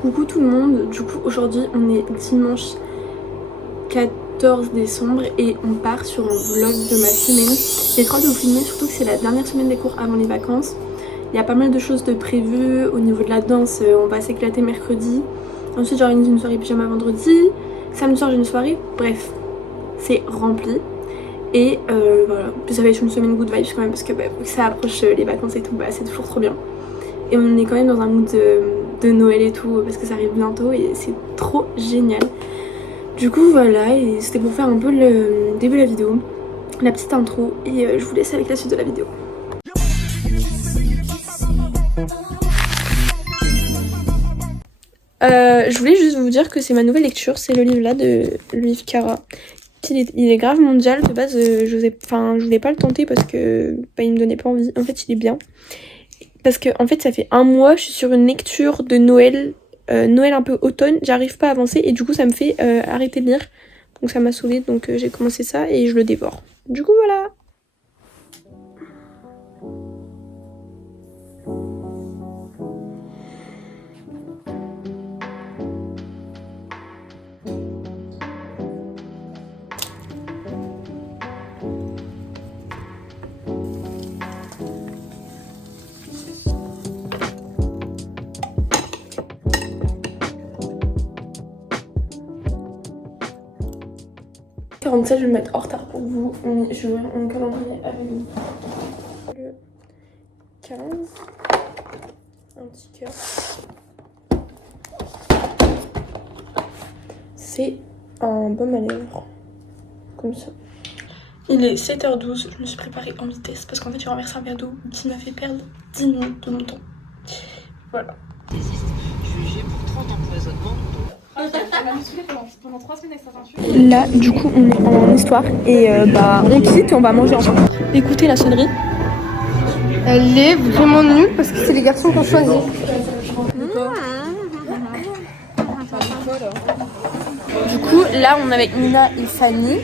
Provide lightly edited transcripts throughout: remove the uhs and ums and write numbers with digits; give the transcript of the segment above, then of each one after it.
Coucou tout le monde, du coup aujourd'hui on est dimanche 14 décembre et on part sur un vlog de ma semaine. J'ai trop hâte de vous filmer, surtout que c'est la dernière semaine des cours avant les vacances. Il y a pas mal de choses de prévues au niveau de la danse, on va s'éclater mercredi. Ensuite j'organise une soirée pyjama vendredi, samedi soir j'ai une soirée, bref c'est rempli. Et voilà, puis ça va être une semaine good vibes quand même parce que vu que ça approche les vacances et tout, c'est toujours trop bien. Et on est quand même dans un mood de Noël et tout parce que ça arrive bientôt et c'est trop génial. Du coup voilà, et c'était pour faire un peu le début de la vidéo, la petite intro, et je vous laisse avec la suite de la vidéo. Je voulais juste vous dire que c'est ma nouvelle lecture, c'est le livre là de Louis Cara. Il est grave mondial, de base je voulais pas le tenter parce que il me donnait pas envie. En fait il est bien. Parce que en fait ça fait un mois, je suis sur une lecture de Noël, Noël un peu automne, j'arrive pas à avancer et du coup ça me fait arrêter de lire. Donc ça m'a saoulée, donc j'ai commencé ça et je le dévore. Du coup voilà. Je vais me mettre en retard pour vous. Je vais ouvrir mon calendrier avec le 15. Un petit cœur. C'est un baume à lèvres. Comme ça. Il est 7h12. Je me suis préparée en vitesse parce qu'en fait j'ai renversé un verre d'eau qui m'a fait perdre 10 minutes de mon temps. Voilà. Jugé pour 30 empoisonnements. Là, du coup, on est en histoire et on quitte et on va manger ensemble. Écoutez la sonnerie. Elle est vraiment nulle parce que c'est les garçons qui ont choisi. Du coup, là, on est avec Nina et Fanny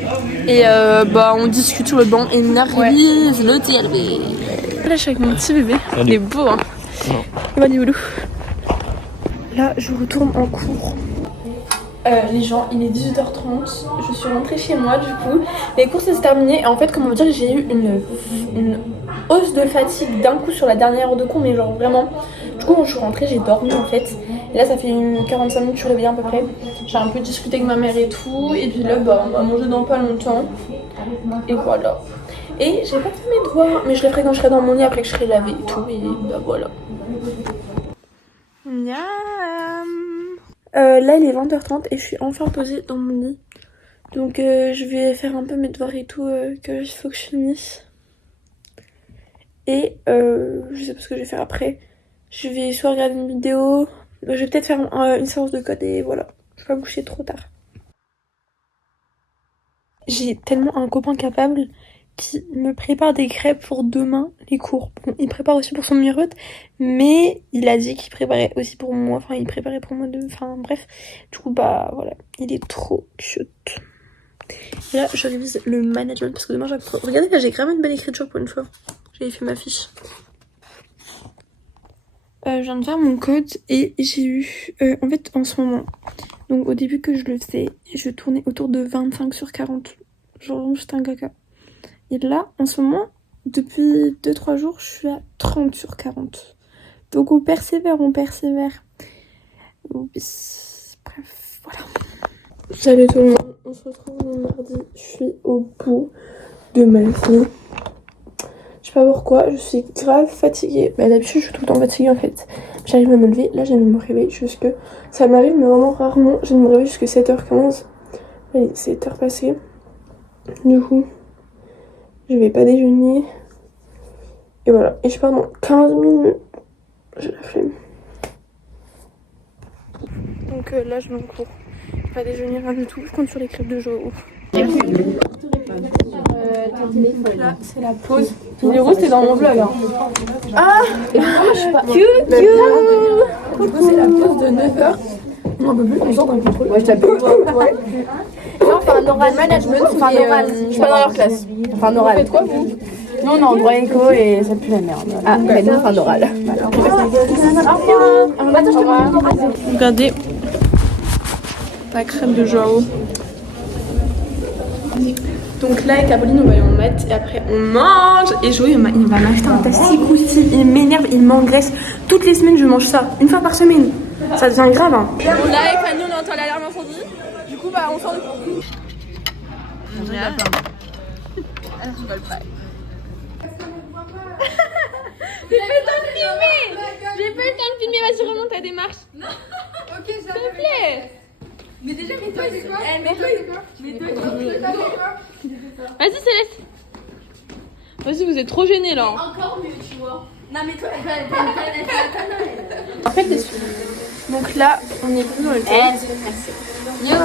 et on discute sur le banc et Nina révise le TLB. Là, je suis avec mon petit bébé. Il est beau, hein. Voilà. Là, je retourne en cours. Les gens, il est 18h30, je suis rentrée chez moi du coup, les cours c'est terminé et en fait comment dire j'ai eu une hausse de fatigue d'un coup sur la dernière heure de cours mais genre vraiment, du coup quand je suis rentrée j'ai dormi en fait et là ça fait 45 minutes que je suis réveillée à peu près, j'ai un peu discuté avec ma mère et tout et puis là on va manger dans pas longtemps et voilà. Et j'ai pas fait mes devoirs mais je les ferai quand je serai dans mon lit après que je serai lavée et tout et voilà. Miam. Là il est 20h30 et je suis enfin posée dans mon lit. Donc je vais faire un peu mes devoirs et tout que il faut que je finisse. Et je sais pas ce que je vais faire après. Je vais soit regarder une vidéo, je vais peut-être faire une séance de code et voilà. Je vais pas me coucher trop tard. J'ai tellement un copain capable qui me prépare des crêpes pour demain, les cours. Bon, il prépare aussi pour son meilleur pote, mais il a dit qu'il préparait aussi pour moi, enfin il préparait pour moi enfin bref. Du coup voilà, il est trop cute. Et là je révise le management parce que demain j'ai... Regardez là, j'ai vraiment une belle écriture pour une fois. J'avais fait ma fiche. Je viens de faire mon code et j'ai eu, en fait en ce moment, donc au début que je le faisais, je tournais autour de 25 sur 40. Genre j'étais un caca. Et là, en ce moment, depuis 2-3 jours, je suis à 30 sur 40. Donc on persévère. Bref, voilà. Salut tout le monde, on se retrouve le mardi. Je suis au bout de ma vie. Je sais pas pourquoi, je suis grave fatiguée. D'habitude, je suis tout le temps fatiguée en fait. J'arrive à me lever, là j'ai me réveiller jusque... Ça m'arrive, mais vraiment rarement. J'ai me réveiller jusqu'à 7h15. Allez, 7h passées. Du coup... Je vais pas déjeuner. Et voilà. Et je pars dans 15 minutes. J'ai la flemme. Donc là, je vais en cours. Je vais pas déjeuner, rien du tout. Je compte sur les crêpes de Jo. Là, c'est la pause. Les roses, c'est dans mon vlog. Hein. Ah et moi, je suis pas... Du coup, c'est la pause de 9h. On peut plus, on sort d'un contrôle. Ouais, je t'appelle. Ouais. Non, enfin, un oral management. Enfin, un oral. Je suis pas dans leur classe. Enfin, un oral. Vous faites quoi, vous? Nous on est en droit éco et ça pue la merde. Ah, bah nous on est en oral. Regardez la crème de Joao. Donc là avec Apolline on va aller en maths et après on mange. Et Joao il va m'acheter un tassi croustille. Il m'énerve, il m'engraisse. Toutes les semaines je mange ça, une fois par semaine. Ça devient grave hein. Bon là avec Fanny on entend l'alarme incendie. Du coup bah on sort du coup. Elle rigole pas. J'ai pas le temps de filmer. J'ai pas le temps de filmer. Vas-y remonte ta démarche. Non. Ok s'il te plaît. Mais déjà mets-toi c'est quoi? Vas-y Céleste. Vas-y vous êtes trop gênés là. Encore mieux tu vois. Non mais toi en fait déçu. Donc là on est plus dans le temps. Yo.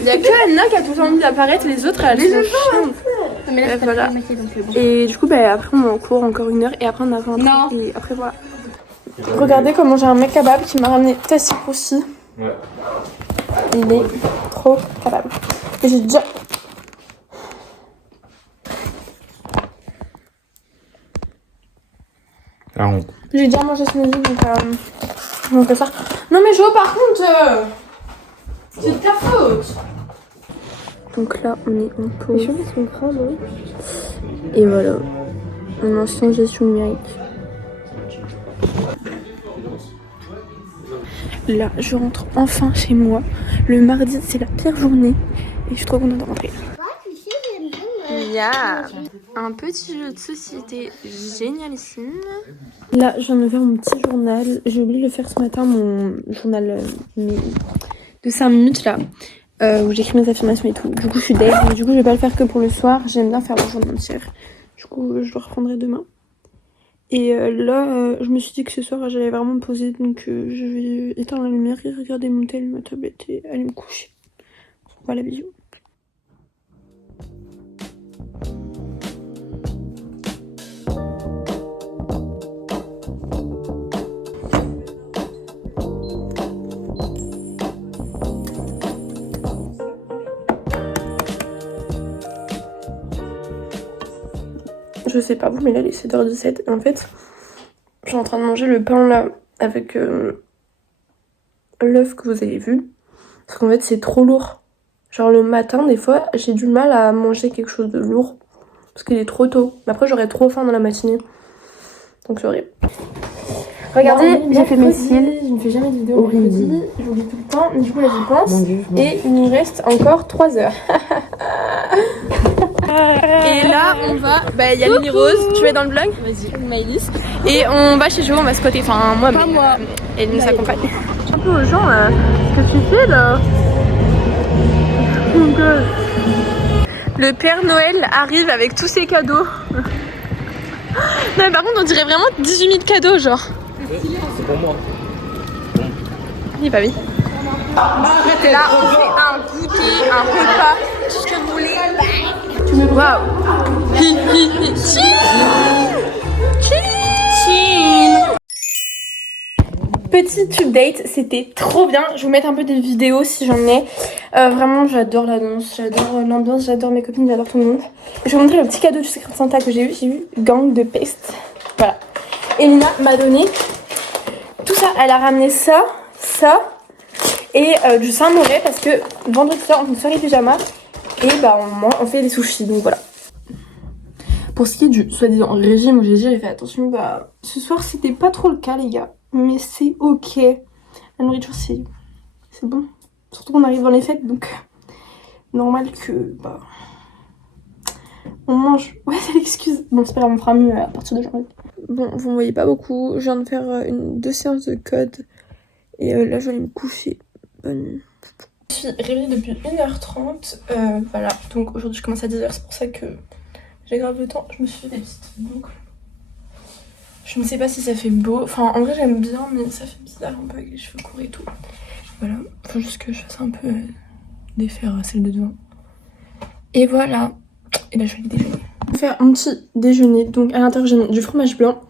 Il y a que Anna qui a toujours envie d'apparaître, les autres elles sont chiantes. Mais là, voilà. Et du coup bah, après on est en cours encore 1 heure et après on a fait un truc et après voilà. Regardez comment j'ai un mec capable qui m'a ramené tassi croustille. Ouais. Il est trop capable. Et j'ai déjà... La honte. J'ai déjà mangé ce midi donc ça. Non mais Jo par contre c'est de ta faute. Donc là on est en pause. Et voilà. On est en sciences gestion numérique. Là je rentre enfin chez moi. Le mardi c'est la pire journée. Et je suis trop contente de rentrer. Il y a un petit jeu de société génialissime. Là, je viens de faire mon petit journal. J'ai oublié de le faire ce matin, mon journal de 5 minutes là, où j'écris mes affirmations et tout. Du coup, je suis deg. Du coup, je vais pas le faire que pour le soir. J'aime bien faire le journal entier. Du coup, je le reprendrai demain. Et là, je me suis dit que ce soir, j'allais vraiment me poser. Donc, je vais éteindre la lumière et regarder mon tel, ma tablette et aller me coucher. Voilà, bisous. Je sais pas vous, mais là il est 7h17 et en fait je suis en train de manger le pain là avec l'œuf que vous avez vu parce qu'en fait c'est trop lourd. Genre le matin des fois j'ai du mal à manger quelque chose de lourd parce qu'il est trop tôt, mais après j'aurais trop faim dans la matinée donc c'est horrible. Regardez, j'ai fait mes cils, je ne fais jamais de vidéo mercredi, j'oublie tout le temps, mais du coup là j'y pense et il nous reste encore 3 heures. Et là on va, bah il y a Lily Rose, tu es dans le vlog? Vas-y, Maëlys. Et on va chez Jo, on va squatter, enfin moi mais elle nous accompagne. Un peu aux gens là, ce que tu fais là. Le Père Noël arrive avec tous ses cadeaux. Non mais par contre on dirait vraiment 18 000 cadeaux genre. C'est pour moi. Il est pas bien. Là on fait un goûter, un repas, tout ce que vous voulez. Tu me vois. Petit update, c'était trop bien. Je vais vous mettre un peu des vidéos si j'en ai. Vraiment, j'adore la danse, j'adore l'ambiance, j'adore mes copines, j'adore tout le monde. Je vais vous montrer le petit cadeau du Secret Santa que j'ai eu. J'ai eu gang de peste. Voilà. Elina m'a donné tout ça. Elle a ramené ça, ça et du Saint-Mauré parce que vendredi soir, on fait une soirée pyjama. Et bah on fait des sushis, donc voilà. Pour ce qui est du soi-disant régime, j'ai fait attention, bah ce soir c'était pas trop le cas les gars. Mais c'est ok. La nourriture c'est bon. Surtout qu'on arrive dans les fêtes, donc normal que bah on mange. Ouais c'est l'excuse. Bon c'est pas grave, on fera mieux à partir de janvier. Bon vous me voyez pas beaucoup, je viens de faire 2 séances de code. Et là je vais aller me coucher. Bonne nuit. Je suis réveillée depuis 1h30, voilà, donc aujourd'hui je commence à 10h, c'est pour ça que j'ai grave le temps. Je me suis fait des petites boucles. Je ne sais pas si ça fait beau, enfin en vrai j'aime bien mais ça fait bizarre un peu avec les cheveux courts et tout. Voilà, faut juste que je fasse un peu défaire celle de devant. Et voilà, et là je vais aller déjeuner. Je vais faire un petit déjeuner, donc à l'intérieur j'ai mis du fromage blanc.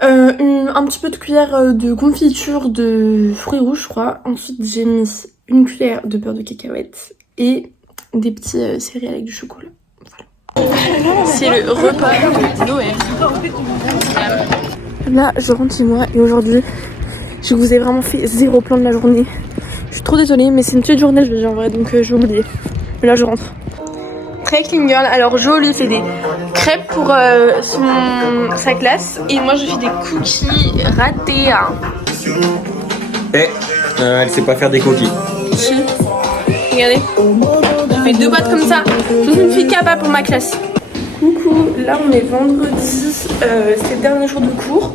Un petit peu de cuillère de confiture de fruits rouges je crois. Ensuite j'ai mis une cuillère de beurre de cacahuète et des petits céréales avec du chocolat. Voilà. C'est le repas de Noël. Là, je rentre chez moi et aujourd'hui, je vous ai vraiment fait 0 plan de la journée. Je suis trop désolée, mais c'est une petite journée, je le dis en vrai, donc je vais oublier. Mais là, je rentre. Très clean girl. Alors, Jo, lui, fait des crêpes pour sa classe. Et moi, je fais des cookies ratés. Hein. Elle sait pas faire des coquilles. Si. Regardez. Je fais 2 boîtes comme ça. Je suis une fille capable pour ma classe. Coucou, là on est vendredi, c'est le dernier jour de cours.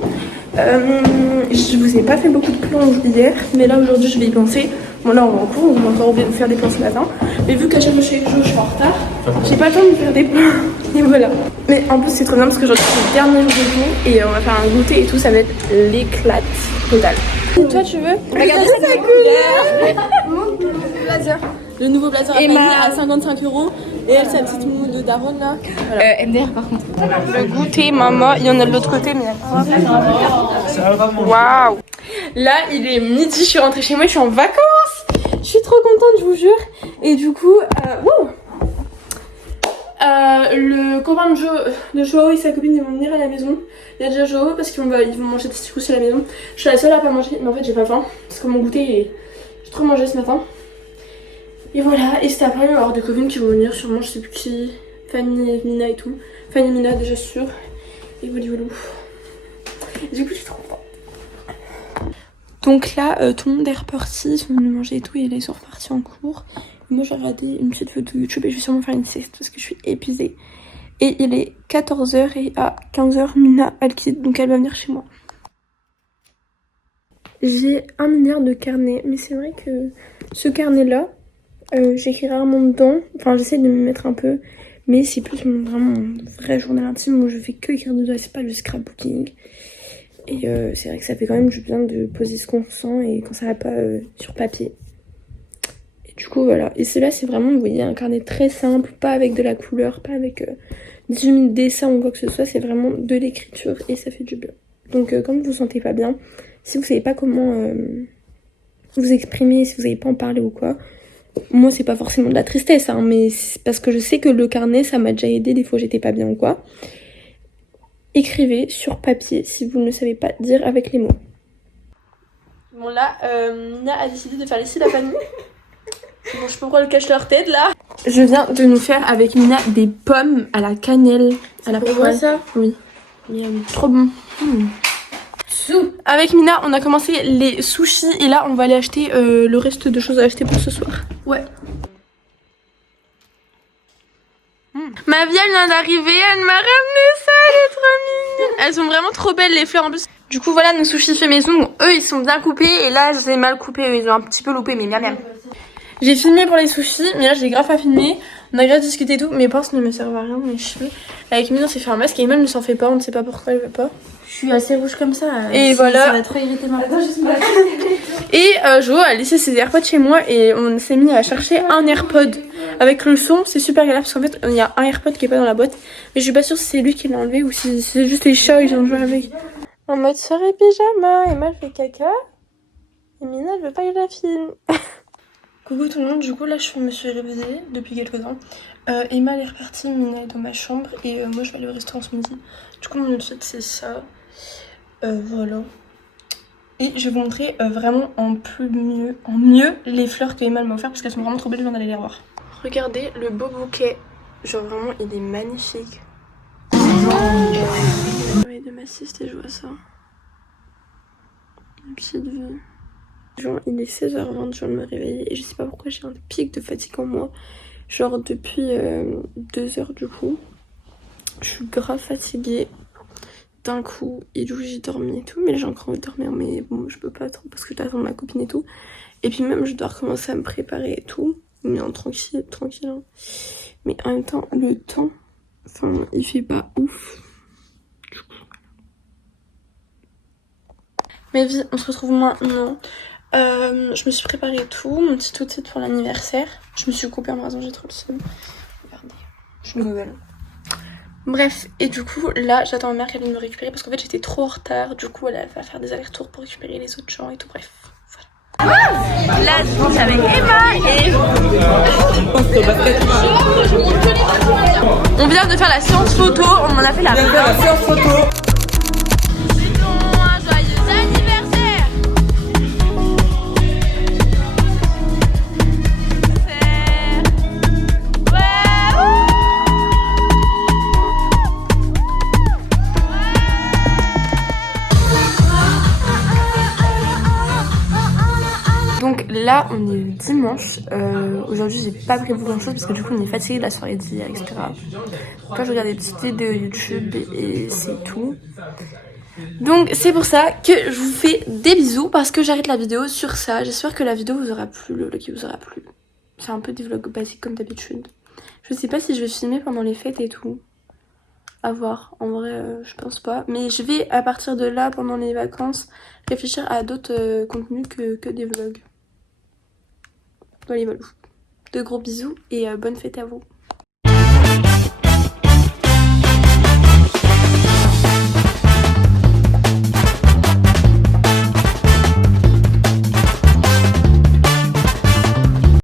Je vous ai pas fait beaucoup de plans hier, mais là aujourd'hui je vais y penser. Bon là on va en cours, on va encore faire des plans ce matin. Mais vu qu'à chaque fois chez Jo je suis en retard, j'ai pas le temps de faire des plans. Et voilà. Mais en plus c'est trop bien parce que aujourd'hui c'est le dernier jour de cours et on va faire un goûter et tout, ça va être l'éclate totale. Et toi tu veux? Regardez ça cool. Le nouveau blazer à Fanny à 55 €. Et elle, sa petite moue de daronne là. Voilà. MDR par contre. Le goûter, maman, il y en a de l'autre côté, mais waouh! Là, il est midi, je suis rentrée chez moi, je suis en vacances. Je suis trop contente, je vous jure. Et du coup, le copain de Joao et sa copine ils vont venir à la maison. Il y a déjà Joao parce qu'ils vont manger des petits aussi à la maison. Je suis la seule à pas manger, mais en fait j'ai pas faim parce que mon goûter, j'ai trop mangé ce matin. Et voilà, et cet après il va y avoir des copines qui vont venir, sûrement je sais plus qui, Fanny et Mina et tout. Fanny et Mina déjà sûr. Et voilà. Et du coup je suis trop contente. Donc là, tout le monde est reparti, ils sont venus manger et tout, et là ils sont repartis en cours. Et moi j'ai regardé une petite photo YouTube et je vais sûrement faire une sieste parce que je suis épuisée. Et il est 14h et à 15h Mina elle quitte, donc elle va venir chez moi. J'ai 1 milliard de carnets, mais c'est vrai que ce carnet là, j'écris rarement dedans, enfin j'essaie de me mettre un peu, mais c'est plus vraiment mon vrai journal intime où je fais que écrire dedans, c'est pas le scrapbooking. Et c'est vrai que ça fait quand même du bien de poser ce qu'on ressent et quand ça va pas sur papier. Et du coup voilà, et celui-là c'est vraiment, vous voyez, un carnet très simple, pas avec de la couleur, pas avec 18 000 dessins ou quoi que ce soit, c'est vraiment de l'écriture et ça fait du bien. Donc quand vous vous sentez pas bien, si vous savez pas comment vous exprimer, si vous savez pas en parler ou quoi, moi c'est pas forcément de la tristesse hein, mais c'est parce que je sais que le carnet ça m'a déjà aidé des fois j'étais pas bien ou quoi. Écrivez sur papier si vous ne savez pas dire avec les mots. Bon là Mina a décidé de faire les cils à Fanny. Bon je sais pas pourquoi elle cache leur tête là. Je viens de nous faire avec Mina des pommes à la cannelle. À la poêle. Ça oui. Trop bon. Avec Mina, on a commencé les sushis et là on va aller acheter le reste de choses à acheter pour ce soir. Ouais. Ma vie elle vient d'arriver, elle m'a ramené ça, elle est trop mignonne. Elles sont vraiment trop belles les fleurs en plus. Du coup voilà nos sushis fait maison, bon, eux ils sont bien coupés et là je les ai mal coupés, eux, ils ont un petit peu loupé mais bien bien. J'ai filmé pour les sushis, mais là j'ai grave à filmer. On a grave discuté et tout, mes pinces ne me servent à rien, mes cheveux. Avec Mina on s'est fait un masque et même ne s'en fait pas, on ne sait pas pourquoi elle veut pas. Je suis assez rouge comme ça. Et voilà. Ça va trop irriter ma peau. Et Jo a laissé ses AirPods chez moi et on s'est mis à chercher un AirPod avec le son. C'est super galère parce qu'en fait il y a un AirPod qui est pas dans la boîte, mais je suis pas sûre si c'est lui qui l'a enlevé ou si c'est juste les chats ils ont joué avec. En mode soirée pyjama, Emma elle fait caca et Mina elle veut pas que je la filme. Coucou tout le monde, du coup là je me suis réveillée depuis quelques temps. Emma elle est repartie, Mina est dans ma chambre et moi je vais aller au restaurant ce midi. Du coup mon outfit c'est ça. Voilà. Et je vais vous montrer vraiment en mieux les fleurs que Emma m'a offert parce qu'elles sont vraiment trop belles, je viens d'aller les revoir. Regardez le beau bouquet, genre vraiment il est magnifique. Ouais, de ma sieste et je vois ça. Ma petite vie. Genre il est 16h20, je viens de me réveiller et je sais pas pourquoi j'ai un pic de fatigue en moi. Genre depuis 2 heures du coup. Je suis grave fatiguée d'un coup et du coup j'ai dormi et tout, mais j'ai encore envie de dormir mais bon je peux pas trop parce que j'attends ma copine et tout. Et puis même je dois recommencer à me préparer et tout, mais en tranquille hein. Mais en même temps le temps, enfin il fait pas ouf. Mais vie, on se retrouve maintenant. Je me suis préparé et tout, mon petit outfit pour l'anniversaire. Je me suis coupée en raison, j'ai trop le seum. Regardez, je suis nouvelle. Bref, et du coup là j'attends ma mère qu'elle vienne me récupérer parce qu'en fait j'étais trop en retard. Du coup elle va faire des allers-retours pour récupérer les autres gens et tout, bref. Voilà. Là je suis avec Emma et On vient de faire la séance photo, on en a fait la séance photo. Donc là on est dimanche, aujourd'hui j'ai pas prévu grand chose parce que du coup on est fatigué de la soirée d'hier, etc. Donc là je regarde des petites vidéos YouTube et c'est tout. Donc c'est pour ça que je vous fais des bisous parce que j'arrête la vidéo sur ça. J'espère que la vidéo vous aura plu, le vlog vous aura plu. C'est un peu des vlogs basiques comme d'habitude. Je sais pas si je vais filmer pendant les fêtes et tout. À voir, en vrai je pense pas. Mais je vais à partir de là pendant les vacances réfléchir à d'autres contenus que des vlogs. Voilà, de gros bisous et bonne fête à vous.